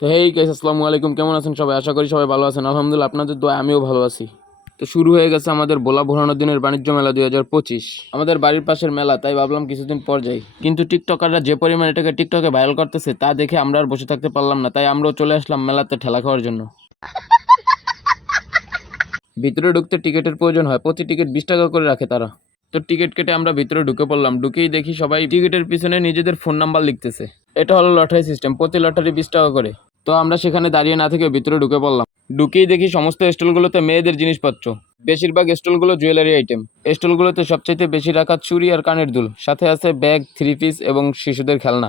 তো hey guys আসসালামু আলাইকুম। কেমন আছেন সবাই? আশা করি সবাই ভালো আছেন। আলহামদুলিল্লাহ, আপনাদের দোয়া আমিও ভালো আছি। তো শুরু হয়ে গেছে আমাদের বোলা ভরানোর দিনের বাণিজ্য মেলা দুই হাজার পঁচিশ। আমাদের বাড়ির পাশের মেলা, তাই ভাবলাম কিছুদিন পর যাই। কিন্তু টিকটকাররা যে পরিমাণ এটাকে টিকটকে ভাইরাল করতেছে, তা দেখে আমরা আর বসে থাকতে পারলাম না। তাই আমরাও চলে আসলাম মেলাতে ঠেলা খাওয়ার জন্য। ভিতরে ঢুকতে টিকিটের প্রয়োজন হয়। প্রতি টিকিট বিশ টাকা করে রাখে তারা। তো টিকিট কেটে আমরা ভিতরে ঢুকে পড়লাম। ঢুকেই দেখি সবাই টিকিটের পিছনে নিজেদের ফোন নাম্বার লিখতেছে। এটা হলো লটারি সিস্টেম প্রতি লটারি বিশ টাকা করে। তো আমরা সেখানে দাঁড়িয়ে না থেকে ভিতরে ঢুকে পড়লাম। ঢুকেই দেখি সমস্ত স্টলগুলোতে মেয়েদের জিনিসপত্র। বেশিরভাগ স্টলগুলো জুয়েলারি আইটেম। স্টলগুলোতে সবচাইতে বেশি রাখা চুরি আর কানের দুল। সাথে আছে ব্যাগ, থ্রি পিস এবং শিশুদের খেলনা।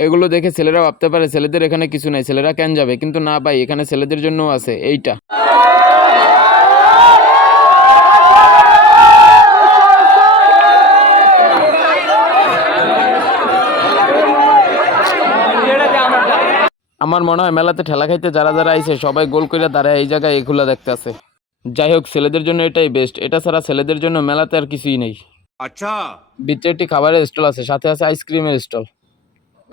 এগুলো দেখে ছেলেরা ভাবতে পারে, ছেলেদের এখানে কিছু নাই, ছেলেরা কেন যাবে? কিন্তু না ভাই, এখানে ছেলেদের জন্য আছে, এইটা। আমার মনে হয় মেলাতে ঠেলা খাইতে যারা যারা আইছে সবাই গোল করে তারা এই জায়গায় এগুলা দেখতে আছে যাই হোক ছেলেদের জন্য এটাই বেস্ট এটা ছাড়া ছেলেদের জন্য মেলাতে আর কিছুই নেই। আচ্ছা। ভিতরে একটি খাবারের স্টল আছে সাথে আছে আইসক্রিমের স্টল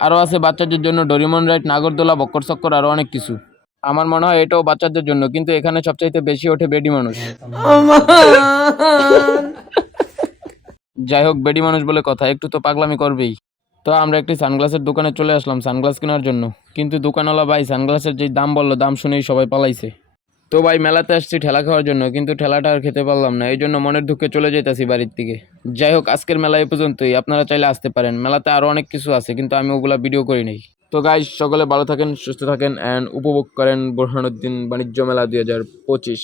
আরও আছে বাচ্চাদের জন্য ডরিমন রাইট নাগরদোলা বক্কর চক্কর আরও অনেক কিছু। আমার মনে হয় এটাও বাচ্চাদের জন্য কিন্তু এখানে সবচাইতে বেশি ওঠে বেডি মানুষ। যাই হোক বেডি মানুষ বলে কথা একটু তো পাগলামি করবেই। তো আমরা একটি সানগ্লাসের দোকানে চলে আসলাম সানগ্লাস কেনার জন্য। কিন্তু দোকানওয়ালা ভাই সানগ্লাসের যে দাম বলল, দাম শুনেই সবাই পালাইছে। তো ভাই, মেলাতে আসছি ঠেলা খাওয়ার জন্য, কিন্তু ঠেলাটা আর খেতে পারলাম না এই জন্য মনের দুঃখে চলে যেতেছি বাড়ির থেকে যাই হোক, আজকের মেলা এ পর্যন্তই, আপনারা চাইলে আসতে পারেন। মেলাতে আরও অনেক কিছু আছে, কিন্তু আমি ওগুলা ভিডিও করি নাই। তো গাইজ সকলে ভালো থাকেন, সুস্থ থাকেন অ্যান্ড উপভোগ করেন বোরহানুদ্দিন বাণিজ্য মেলা দুই হাজার পঁচিশ।